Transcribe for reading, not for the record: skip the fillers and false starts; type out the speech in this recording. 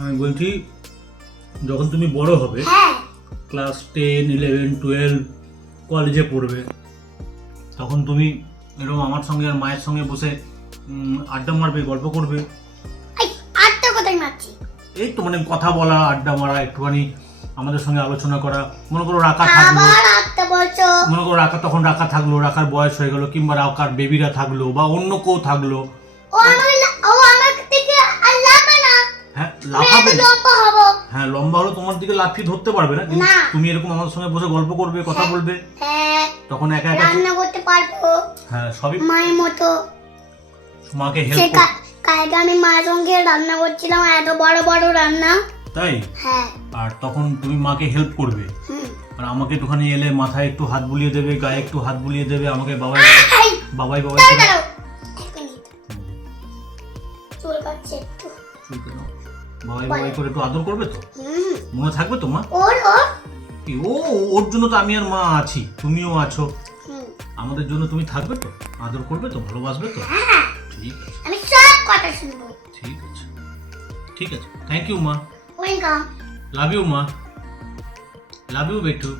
আমি বলছি যখন তুমি বড় হবে, ক্লাস 10, 11, 12 কলেজে পড়বে, তখন তুমি এরকম আমার সঙ্গে আর মায়ের সঙ্গে বসে আড্ডা মারবে, গল্প করবে। আড্ডা কোথায় মারছি? এই তো মানে কথা বলা, আড্ডা মারা, একটুখানি আমাদের সঙ্গে আলোচনা করা। মনে করো রাখা থাকলো, মনে করো রাখা তখন রাখা থাকলো, রাখার বয়স হয়ে গেল, কিংবা রাখার বেবিরা থাকলো বা অন্য কেউ থাকলো। হ্যাঁ লাফাবে, হ্যাঁ লম্বা হলো তোমার দিকে লাফিয়ে ধরতে পারবে না, কিন্তু তুমি এরকম আমাদের সঙ্গে বসে গল্প করবে, কথা বলবে, তখন একা একা রান্না করতে পারবো। হ্যাঁ সবই মায়ের মতো। মাকে হেল্প কালকে আমি মায়ের সঙ্গে রান্না করছিলাম, এত বড় বড় রান্না। তাই? হ্যাঁ। আর তখন তুমি মাকে হেল্প করবে, আর আমাকে একটুখানি এলে মাথায় একটু হাত বুলিয়ে দেবে, গায়ে একটু হাত বুলিয়ে দেবে, আমাকে বাবাই বাবাই বাবাই চুল কাটছে একটু, বাবাই বাবাই করে একটু আদর করবে তো? মনে থাকবে তো মা? কি ওর জন্য তো আমি আর মা আছি, তুমিও আছো, আমাদের জন্য তুমি থাকবে তো, আদর করবে তো, ভালোবাসবে তো? ঠিক আছে, আমি সব কথা শুনবো। ঠিক আছে, ঠিক আছে। থ্যাংক ইউ মা। ওয়েলকাম। লাভ ইউ মা, লাভ ইউ বেটু।